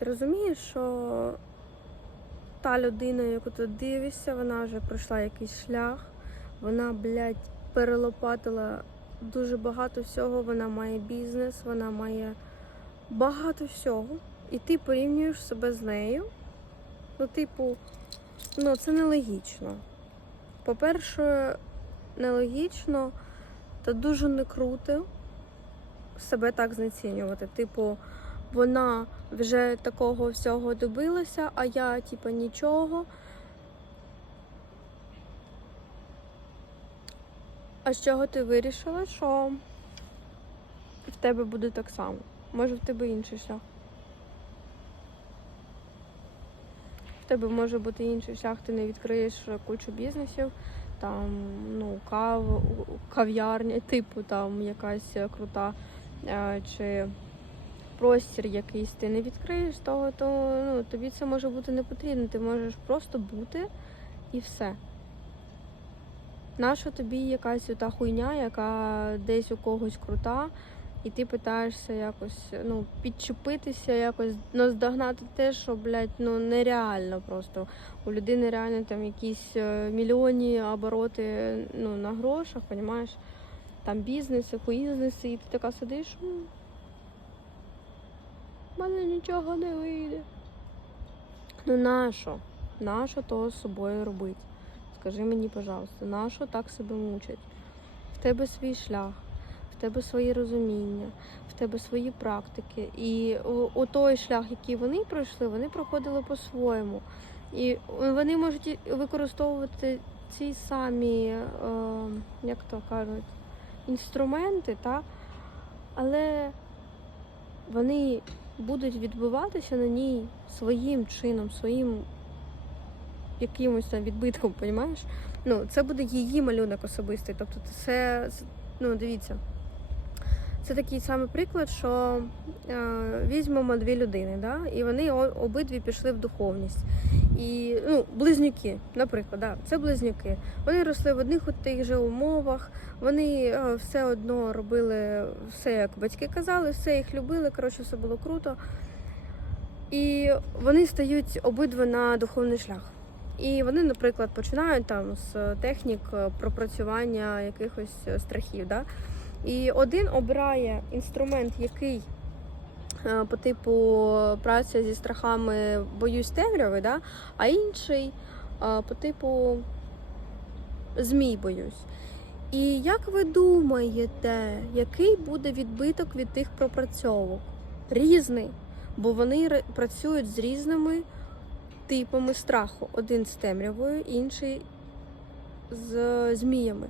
Ти розумієш, що та людина, яку ти дивишся, вона вже пройшла якийсь шлях, вона, блядь, перелопатила дуже багато всього, вона має бізнес, вона має багато всього. І ти порівнюєш себе з нею. Ну, типу, ну це нелогічно. По-перше, нелогічно та дуже не круто себе так знецінювати. Типу, вона вже такого всього добилася, а я, типу, нічого. А з чого ти вирішила, що в тебе буде так само? Може, в тебе інший шлях? В тебе може бути інший шлях, ти не відкриєш кучу бізнесів, там, ну, кав, кав'ярня, типу там якась крута, е, чи простір якийсь ти не відкриєш, то, то ну, тобі це може бути не потрібно. Ти можеш просто бути і все. Наша тобі якась та хуйня, яка десь у когось крута, і ти питаєшся якось ну, підчепитися, якось наздогнати те, що, блядь, ну нереально просто. У людини реально там якісь е, мільйонні обороти ну, на грошах, понімаєш? Там бізнеси, хуїзнеси, і ти така сидиш. «М, в мене нічого не вийде. Ну нащо? Нащо того з собою робити? Скажи мені, пожалуйста, нащо так себе мучать? В тебе свій шлях, в тебе свої розуміння, в тебе свої практики. І о той шлях, який вони пройшли, вони проходили по-своєму. І вони можуть використовувати ці самі, е, як то кажуть, інструменти, та? але вони будуть відбуватися на ній своїм чином, своїм якимось там відбитком, понімаєш? Ну, це буде її малюнок особистий. Тобто це ну, дивіться. Це такий самий приклад, що е, візьмемо дві людини, да? і вони обидві пішли в духовність. І ну, близнюки, наприклад, да, це близнюки. Вони росли в одних от тих же умовах, вони е, все одно робили все, як батьки казали, все їх любили, коротше, все було круто. І вони стають обидва на духовний шлях. І вони, наприклад, починають там з технік е, пропрацювання якихось е, страхів. Да? І один обирає інструмент, який е, по типу праця зі страхами боюсь темряви, да? а інший е, по типу змій боюсь. І як ви думаєте, який буде відбиток від тих пропрацьовок? Різний, бо вони працюють з різними типами страху. Один з темрявою, інший з зміями.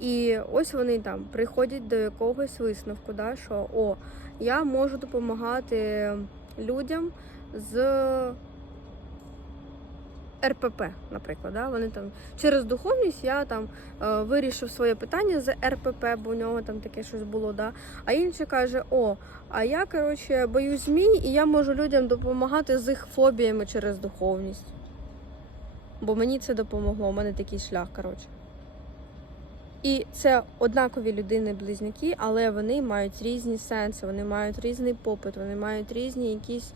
І ось вони там приходять до якогось висновку, да, що о, я можу допомагати людям з РПП, наприклад. Да? Вони там через духовність я там е, вирішив своє питання з РПП, бо у нього там таке щось було. Да? А інший каже: О, а я коротше боюсь змій, і я можу людям допомагати з їх фобіями через духовність. Бо мені це допомогло, у мене такий шлях, коротше. І це однакові людини-близнюки, але вони мають різні сенси, вони мають різний попит, вони мають різні якісь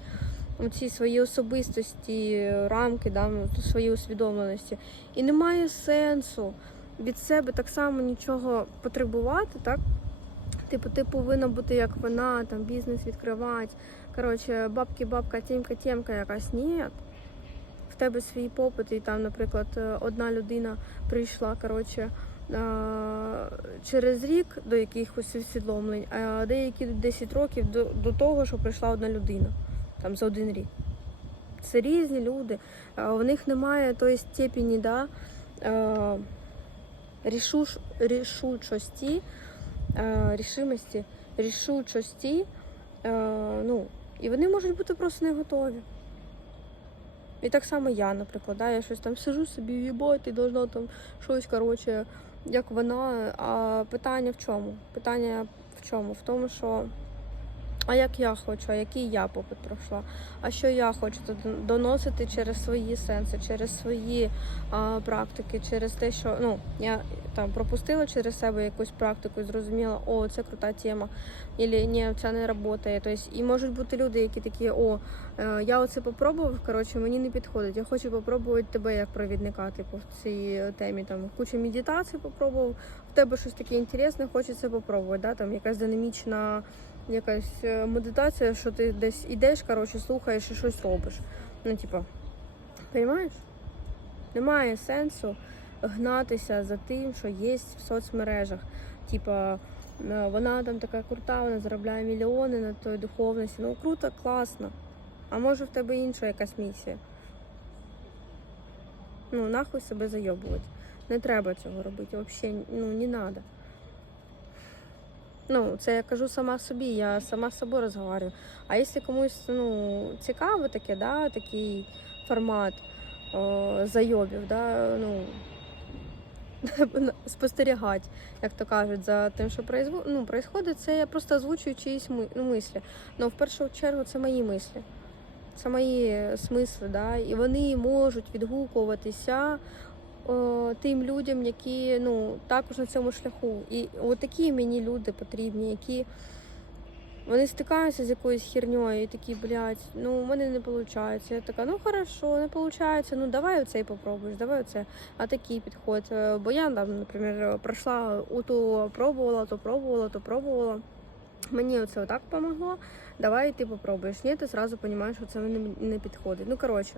ці свої особистості, рамки, да, ну, свої усвідомленості. І немає сенсу від себе так само нічого потребувати, так? Типу, ти повинна бути як вона, там бізнес відкривати. Коротше, бабки, бабка, тімка, тємка якась. Ні. В тебе свій попит, і там, наприклад, одна людина прийшла, коротше, через рік до якихось усвідомлень, а деякі 10 років до, до того, що прийшла одна людина там за один рік. Це різні люди. У них немає тої степені да, рішуш, рішучості, рішимості, рішучості. Ну, і вони можуть бути просто не готові. І так само я, наприклад, да, я щось там сижу собі, їбать, ти должна там щось, коротше, як вона. А питання в чому? Питання в чому? В тому, що а як я хочу, а який я попит пройшла, а що я хочу то доносити через свої сенси, через свої а, практики, через те, що ну я там пропустила через себе якусь практику і зрозуміла, о, це крута тема, або ні, це не працює. Тобто, і можуть бути люди, які такі, о, е, я оце попробував, коротше, мені не підходить. Я хочу попробувати тебе як провідника, типу, в цій темі. Там кучу медитацій попробував, в тебе щось таке інтересне, хочеться попробувати, да? там якась динамічна якась е, медитація, що ти десь ідеш, коротше, слухаєш і щось робиш. Ну, типа, розумієш? Немає сенсу гнатися за тим, що є в соцмережах. Типа, е, вона там така крута, вона заробляє мільйони на той духовності. Ну круто, класно. А може в тебе інша якась місія? Ну, нахуй себе зайобувати. Не треба цього робити. Взагалі, ну, не треба. Ну, це я кажу сама собі, я сама з собою розговорюю. А якщо комусь ну, цікаво таке, да, такий формат о, зайобів, да, ну, спостерігати, як то кажуть, за тим, що произво... ну, це я просто озвучую чиїсь ну, мислі. Ну, в першу чергу це мої мислі. Це мої смисли, да? і вони можуть відгукуватися тим людям, які ну, також на цьому шляху. І от такі мені люди потрібні, які вони стикаються з якоюсь херньою і такі, блядь, ну у мене не виходить. Я така, ну хорошо, не виходить, ну давай оцей попробуєш, давай оце. А такий підход. Е, Бо я там, наприклад, пройшла то пробувала, то пробувала, то пробувала. Мені оце отак допомогло. Давай ти попробуєш. Ні, ти зразу розумієш, що це мені не підходить. Ну, коротше,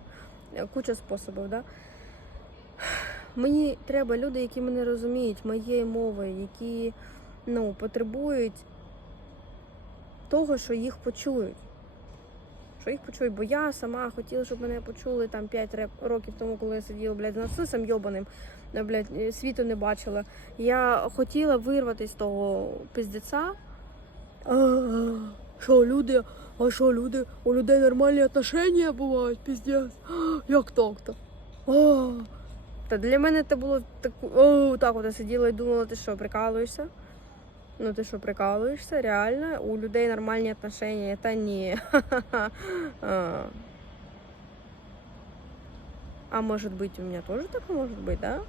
е, куча способів, да? Мені треба люди, які мене розуміють, моєї мови, які ну, потребують того, що їх почують. Що їх почують, бо я сама хотіла, щоб мене почули там 5 реп- років тому, коли я сиділа, блядь, з нарцисом йобаним, е, блядь, е, світу не бачила. Я хотіла вирватися з того пиздеця. Що люди, а що люди? У людей нормальні отношення бувають, піздець. Як так-то? А. Та для мене це було так, о, так от я сиділа і думала, ти що, прикалуєшся? Ну ти що, прикалуєшся? Реально? У людей нормальні отношения? Та ні. А. А может быть, у меня тоже так может быть, да?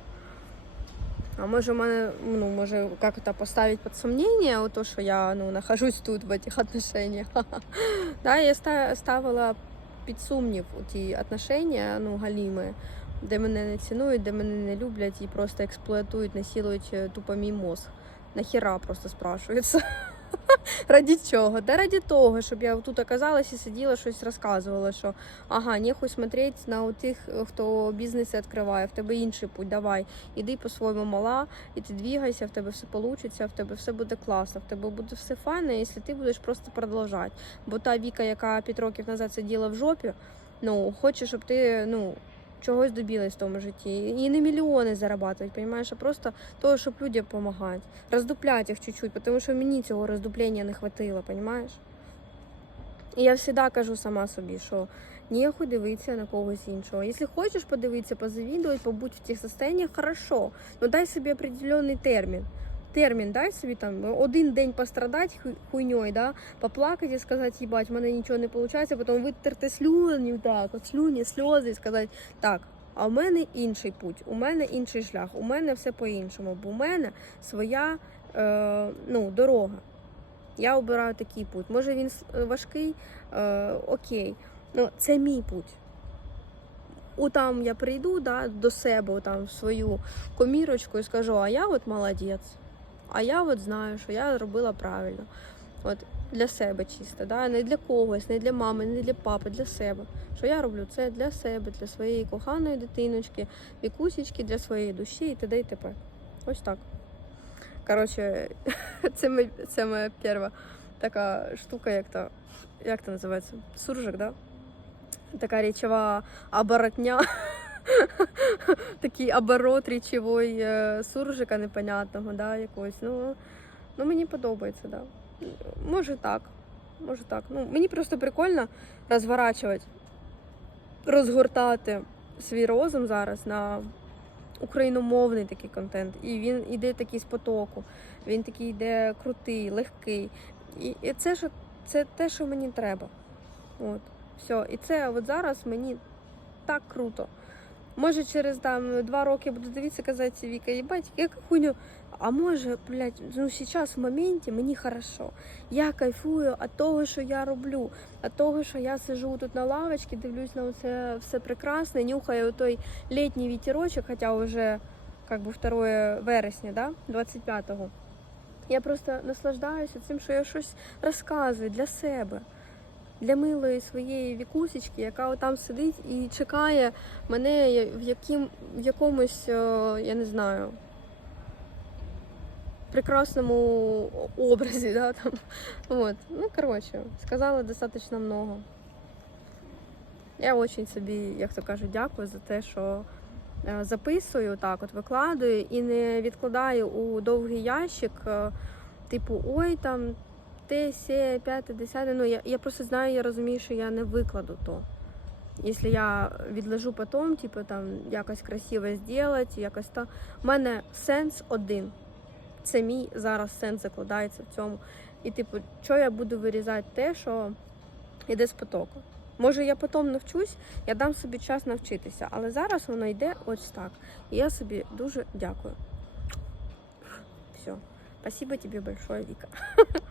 А може, в мене, ну, може, як это поставить под сомнение, о то, що я ну, нахожусь тут в этих отношениях. да, я ста- ставила під сумнів у ті отношения, ну, галіми, де мене не цінують, де мене не люблять і просто експлуатують, насилують е, тупо мій мозг. Нахіра просто спрашується. Раді чого? Да раді того, щоб я тут оказалась і сиділа, щось розказувала, що ага, нехуй смотреть на тих, хто бізнеси відкриває, в тебе інший путь, давай, іди по-своєму мала, і ти двігайся, в тебе все вийде, в тебе все буде класно, в тебе буде все файно, якщо ти будеш просто продовжати. Бо та Віка, яка 5 років назад сиділа в жопі, ну, хоче, щоб ти, ну, чогось добилась в тому житті. І не мільйони зарабатывать, понимаешь, а просто того, щоб людям допомагати. Роздупляти їх чуть-чуть, тому що мені цього роздуплення не хватило, понимаешь? І я завжди кажу сама собі, що ніхуй дивитися на когось іншого. Якщо хочеш подивитися, позавідувати, побудь в тих состояннях, хорошо. Ну дай собі определенний термін. Термін дай собі там один день пострадати хуйньою, да? поплакати і сказати, їбать, в мене нічого не виходить, потім витерти слюні, так, от слюні, сльози і сказати, так, а в мене інший путь, у мене інший шлях, у мене все по-іншому, бо у мене своя е, ну, дорога. Я обираю такий путь. Може він важкий, е, окей. Ну, це мій путь. У там я прийду да, до себе там, в свою комірочку і скажу, а я от молодець. А я от знаю, що я робила правильно. От для себе чисто, да? не для когось, не для мами, не для папи, для себе. Що я роблю це для себе, для своєї коханої дитиночки, вікусічки, для своєї душі і т.д. і т.п. Ось так. Коротше, це, ми, це моя перша така штука, як то, як то називається? Суржик, да? Така речова оборотня. Такий оборот речовий е, суржика непонятного, да, якогось. Ну, ну мені подобається, да. Може так. Може так. Ну, мені просто прикольно розворачувати, розгортати свій розум зараз на україномовний такий контент. І він іде такий з потоку. Він такий йде крутий, легкий. І, і це ж це те, що мені треба. От, все. І це от зараз мені так круто. Може, через там два роки буду дивитися, казати Віка, їбать, яка хуйня. А може, блядь, ну зараз в моменті мені хорошо. Я кайфую від того, що я роблю, від того, що я сижу тут на лавочці, дивлюсь на це все прекрасне, нюхаю той літній вітерочок, хоча вже как бы 2 вересня, да, 25-го. Я просто наслаждаюся цим, що я щось розказую для себе, для милої своєї вікусечки, яка там сидить і чекає мене в, яким, в якомусь, е, я не знаю, прекрасному образі. Да, там. Вот. Ну, коротше, сказала достатньо много. Я очень собі, як то кажуть, дякую за те, що е, записую, так от викладаю і не відкладаю у довгий ящик, е, типу, ой, там те, сє, п'яте, десяте. Ну, я, я просто знаю, я розумію, що я не викладу то. Якщо я відложу потім, типу, там якось красиво зробити, якось то. У мене сенс один. Це мій зараз сенс закладається в цьому. І, типу, що я буду вирізати те, що йде з потоку. Може, я потім навчусь, я дам собі час навчитися, але зараз воно йде ось так. І я собі дуже дякую. Все. Спасибо тобі большое, Віка.